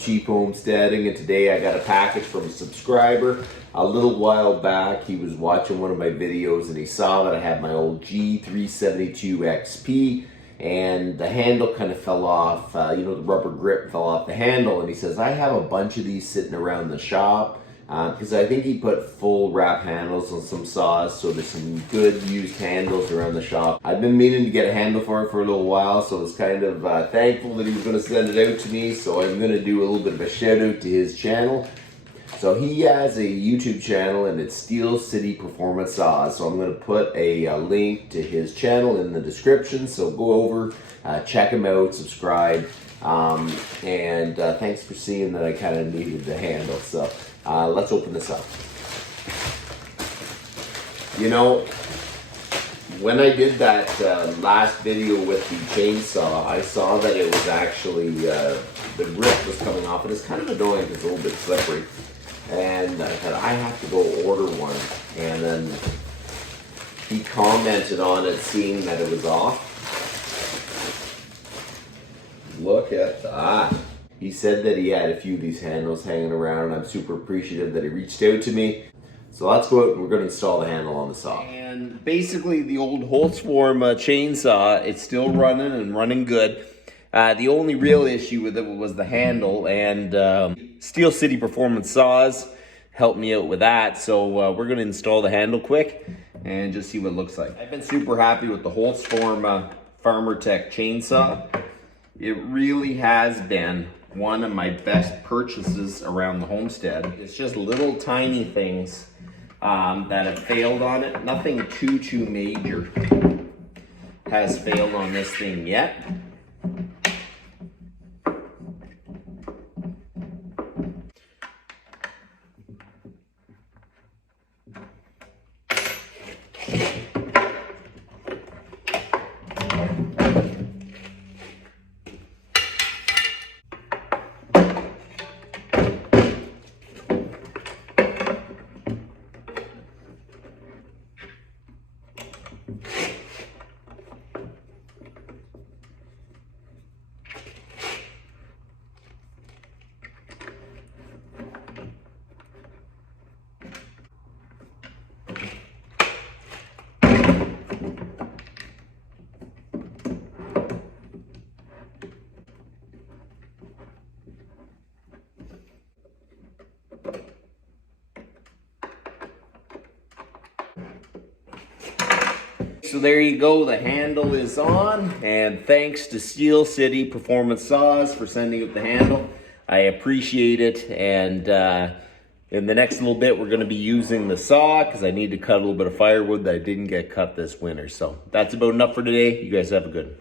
Cheap Homesteading, and today I got a package from a subscriber. A little while back he was watching one of my videos and he saw that I had my old G372XP and the handle kind of fell off, the rubber grip fell off the handle, and he says, I have a bunch of these sitting around the shop because I think he put full wrap handles on some saws, so there's some good used handles around the shop. I've been meaning to get a handle for it for a little while, so I was kind of thankful that he was going to send it out to me, so I'm going to do a little bit of a shout out to his channel. So he has a YouTube channel and it's Steel City Performance Saws. So I'm going to put a link to his channel in the description. So go over, check him out, subscribe. And thanks for seeing that I kind of needed the handle. So let's open this up. You know, when I did that last video with the chainsaw, I saw that it was actually, the grip was coming off. And it's kind of annoying because it's a little bit slippery. And I thought, I have to go order one. And then he commented on it, seeing that it was off. Look at that. He said that he had a few of these handles hanging around. I'm super appreciative that he reached out to me. So let's go out and we're going to install the handle on the saw. And basically the old Holzfforma chainsaw, it's still running and running good. The only real issue with it was the handle, and Steel City Performance Saws helped me out with that. So we're going to install the handle quick and just see what it looks like. I've been super happy with the Holzfforma Farmertec chainsaw. It really has been one of my best purchases around the homestead. It's just little tiny things that have failed on it. Nothing too major has failed on this thing yet. So there you go, the handle is on, and thanks to Steel City Performance Saws for sending out the handle. I appreciate it, and in the next little bit we're going to be using the saw because I need to cut a little bit of firewood that I didn't get cut this winter. So that's about enough for today. You guys have a good one.